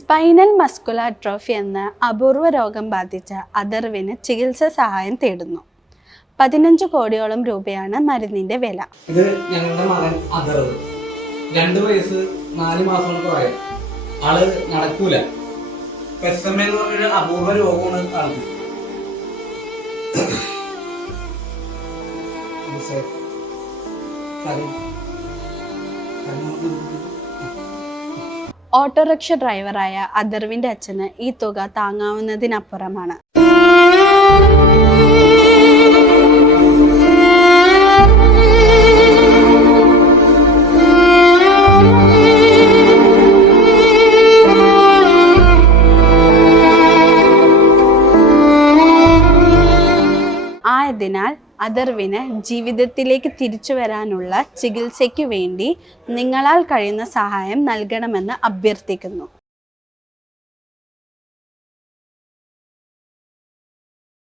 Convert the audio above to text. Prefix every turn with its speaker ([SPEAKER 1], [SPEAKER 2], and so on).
[SPEAKER 1] Spinal muscular trophy എന്ന അപൂർവ രോഗം ബാധിച്ച അദർവിന് ചികിത്സ സഹായം തേടുന്നു. പതിനഞ്ച് കോടിയോളം രൂപയാണ് മരുന്നിന്റെ വില.
[SPEAKER 2] ഇത് ഞങ്ങളുടെ മകൻ അതർവ്. രണ്ട് വയസ്സ് നാല് മാസം പ്രായം ആൾ നടക്കൂല. എം എന്ന് പറഞ്ഞൊരു അപൂർവ രോഗമാണ് ആൾക്ക്. സർ, കരി- കരി-
[SPEAKER 1] ഓട്ടോറിക്ഷ ഡ്രൈവറായ അദർവിന്റെ അച്ഛന് ഈ തുക താങ്ങാവുന്നതിനപ്പുറമാണ്. ആയതിനാൽ അദർവിന് ജീവിതത്തിലേക്ക് തിരിച്ചു വരാനുള്ള ചികിത്സയ്ക്ക് വേണ്ടി നിങ്ങളാൽ കഴിയുന്ന സഹായം നൽകണമെന്ന് അഭ്യർത്ഥിക്കുന്നു.